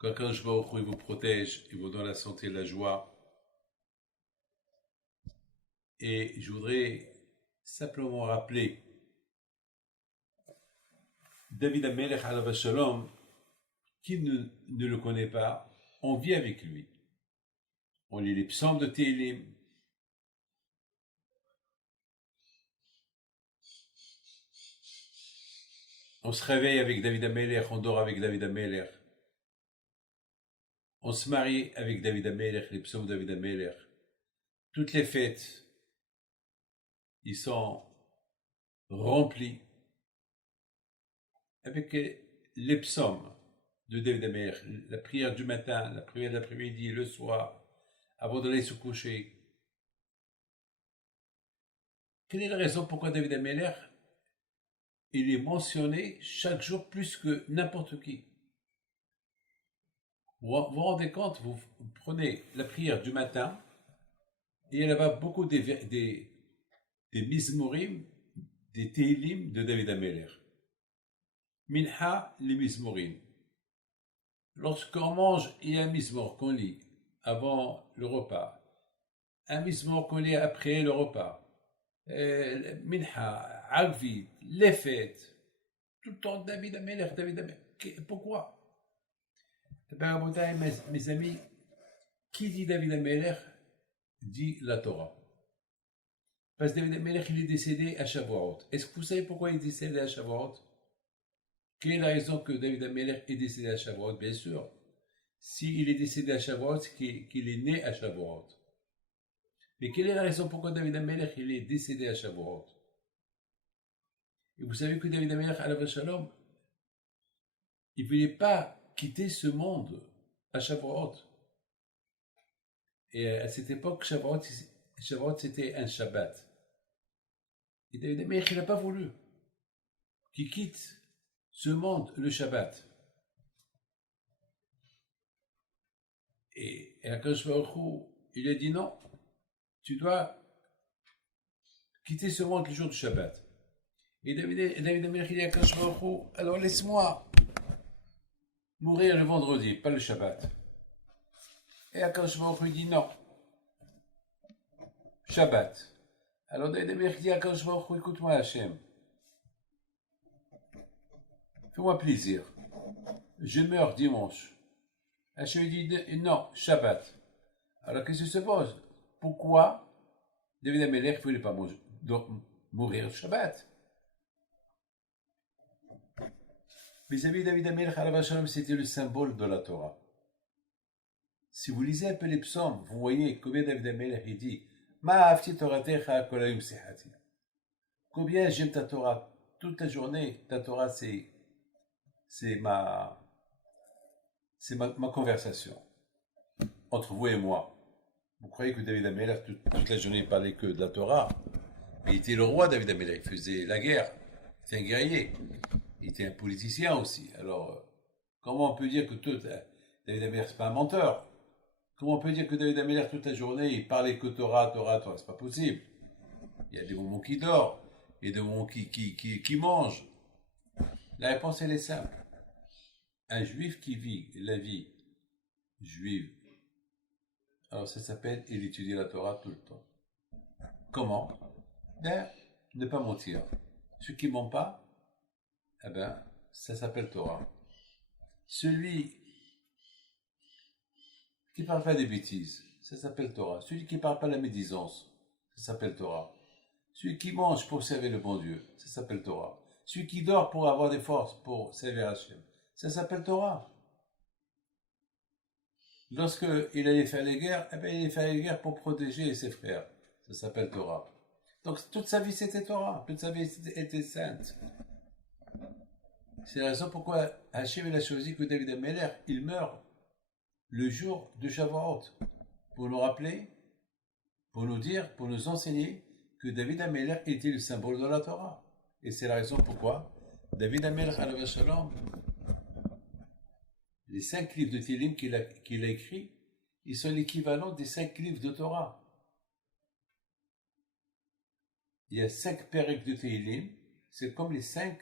Qu'Akadosh Baruch Hu, il vous protège, il vous donne la santé et la joie. Et je voudrais simplement rappeler David Amelech alav shalom, qui ne le connaît pas, on vit avec lui. On lit les psaumes de Télim. On se réveille avec David Amelech, on dort avec David Amelech. On se marie avec David Amelech, les psaumes de David Amelech. Toutes les fêtes, ils sont remplis avec les psaumes de David Amelech, la prière du matin, la prière de l'après-midi, le soir, avant d'aller se coucher. Quelle est la raison pourquoi David Amelech, il est mentionné chaque jour plus que n'importe qui? Vous vous rendez compte, vous prenez la prière du matin, et elle va beaucoup des mizmorim, des teilim de David Amelech. Minha, les mizmorim. Lorsqu'on mange, il y a un mizmor qu'on lit avant le repas, un mizmor qu'on lit après le repas. Minha, Agvi, les fêtes, tout le temps David Amelech, David Amelech. Pourquoi? Ben, mes amis, qui dit David Amelech dit la Torah. Parce que David Amelech, il est décédé à Shavuot. Est-ce que vous savez pourquoi il est décédé à Shavuot? Quelle est la raison que David Amelech est décédé à Shavuot? Bien sûr, s'il est décédé à Shavuot, c'est qu'il est né à Shavuot. Mais quelle est la raison pourquoi David Amelech il est décédé à Shavuot? Et vous savez que David Amelech, alav shalom, il ne voulait pas quitter ce monde à Shavuot. Et à cette époque, Shavuot c'était un Shabbat. Et David Amelech, il n'a pas voulu qu'il quitte ce monde le Shabbat. Et Akadosh Baruch Hu, il a dit non, tu dois quitter ce monde le jour du Shabbat. Et David Amelech, il dit à Akadosh Baruch Hu, alors laisse-moi mourir le vendredi, pas le Shabbat. Et Akadosh Baruch Hu dit non, Shabbat. Alors David Amelech dit à Akadosh Baruch Hu, écoute-moi Hachem, fais-moi plaisir, je meurs dimanche. Hachem dit non, Shabbat. Alors qu'est-ce qui se pose? Pourquoi David Amelech ne voulait pas mourir le Shabbat? Mes amis, David Amelech, alav shalom, c'était le symbole de la Torah. Si vous lisez un peu les psaumes, vous voyez combien David Amelech il dit Ma'afti Toratecha kol hayom sihati. Combien j'aime ta Torah toute la journée. Ta Torah, c'est ma conversation entre vous et moi. Vous croyez que David Amelech, toute la journée, il parlait que de la Torah? Mais il était le roi, David Amelech. Il faisait la guerre. Il était un guerrier. Il était un politicien aussi. Alors, comment on peut dire que David Amelech, c'est pas un menteur? Comment on peut dire que David Amelech, toute la journée, il parlait que Torah, Torah, Torah? C'est pas possible. Il y a des moments qui dort. Il y a des moments qui mange. La réponse, elle est simple. Un juif qui vit la vie juive, alors ça s'appelle, il étudie la Torah tout le temps. Comment? Ben, ne pas mentir. Ceux qui ne mentent pas, eh ben, ça s'appelle Torah. Celui qui ne parle pas des bêtises, ça s'appelle Torah. Celui qui ne parle pas de la médisance, ça s'appelle Torah. Celui qui mange pour servir le bon Dieu, ça s'appelle Torah. Celui qui dort pour avoir des forces pour servir Hachem, ça s'appelle Torah. Lorsqu'il allait faire les guerres, eh bien, il allait faire les guerres pour protéger ses frères. Ça s'appelle Torah. Donc toute sa vie c'était Torah, toute sa vie était sainte. C'est la raison pourquoi Hachem a choisi que David Amelech, il meurt le jour de Shavuot, pour nous rappeler, pour nous dire, pour nous enseigner que David Amelech était le symbole de la Torah. Et c'est la raison pourquoi David Amelech, alav shalom, les 5 livres de Télim qu'il a écrits, ils sont l'équivalent des 5 livres de Torah. Il y a 5 périques de Télim, c'est comme les 5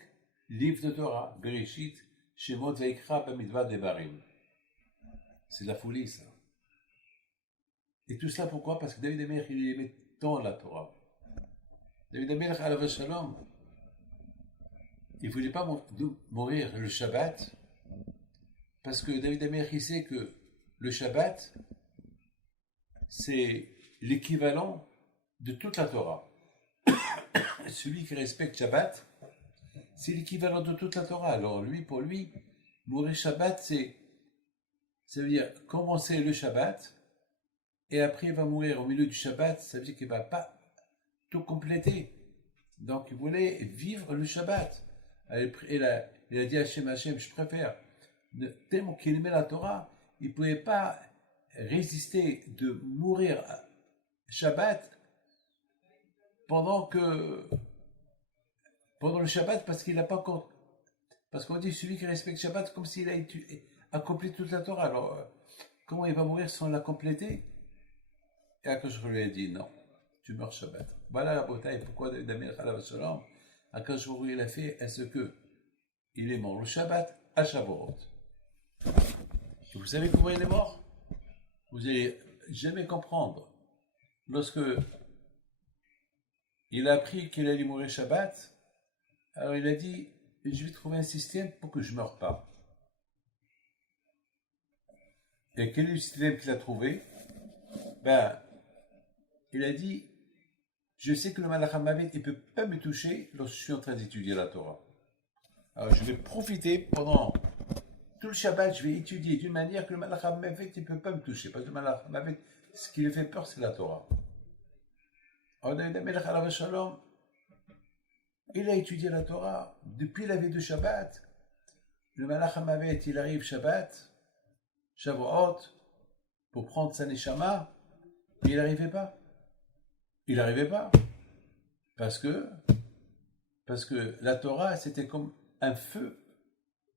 livres de Torah, Bereshit, Shemot, Vaikra, Bamidbar, Devarim. C'est de la folie, ça. Et tout cela, pourquoi? Parce que David Amelech, il aimait tant la Torah. David Amelech, alav shalom, il ne voulait pas mourir le Shabbat, parce que David Amelech, il sait que le Shabbat, c'est l'équivalent de toute la Torah. Celui qui respecte Shabbat, c'est l'équivalent de toute la Torah. Alors lui, pour lui, mourir Shabbat, ça veut dire commencer le Shabbat, et après il va mourir au milieu du Shabbat, ça veut dire qu'il ne va pas tout compléter. Donc il voulait vivre le Shabbat. Il a dit à Hashem, je préfère, tellement qu'il aimait la Torah, il ne pouvait pas résister de mourir Shabbat pendant le Shabbat, parce qu'il n'a pas encore... Parce qu'on dit celui qui respecte Shabbat comme s'il a accompli toute la Torah. Alors, comment il va mourir sans la compléter? Et Akash lui a dit non, tu meurs Shabbat. Voilà la bataille. Pourquoi David Amelech alav shalom, Akash il a fait est-ce que il est mort le Shabbat à Shavuot. Vous savez comment il est mort? Vous n'allez jamais comprendre. Lorsque il a appris qu'il allait mourir Shabbat, alors il a dit, je vais trouver un système pour que je ne meure pas. Et quel est le système qu'il a trouvé? Il a dit, je sais que le Malach HaMavet, il ne peut pas me toucher lorsque je suis en train d'étudier la Torah. Alors je vais profiter pendant tout le Shabbat, je vais étudier d'une manière que le Malach HaMavet, il ne peut pas me toucher. Parce que le Malach HaMavet, ce qui lui fait peur, c'est la Torah. Alors David Amelech alav shalom, il a étudié la Torah depuis la veille de Shabbat. Le Malach HaMavet, il arrive Shabbat, Shavuot, pour prendre sa neshama, mais il n'arrivait pas. Il n'arrivait pas. Parce que la Torah, c'était comme un feu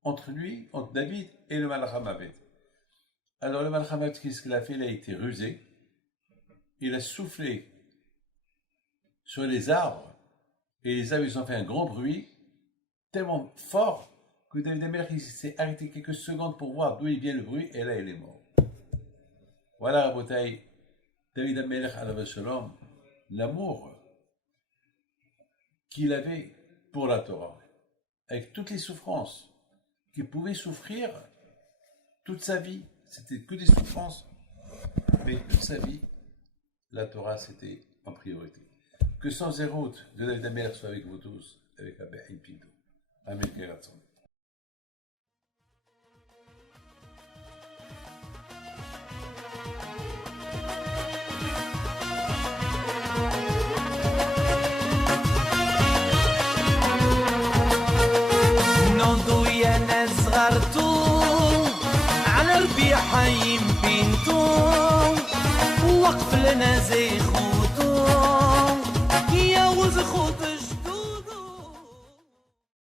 entre lui, entre David et le Malach HaMavet. Alors le Malach HaMavet, qu'est-ce qu'il a fait? Il a été rusé. Il a soufflé sur les arbres, et les arbres, ils ont fait un grand bruit, tellement fort, que David Amelech s'est arrêté quelques secondes pour voir d'où il vient le bruit, et là, il est mort. Voilà, Rabotai, David Amelech alav shalom, l'amour qu'il avait pour la Torah, avec toutes les souffrances qu'il pouvait souffrir toute sa vie, c'était que des souffrances, mais toute sa vie, la Torah, c'était en priorité. Que sans route de David Amelech soit avec vous tous, avec Abba Pinto. Amen. نوضوا يا ناس صغرتو على ربيع حي بنتو وقف لنا زي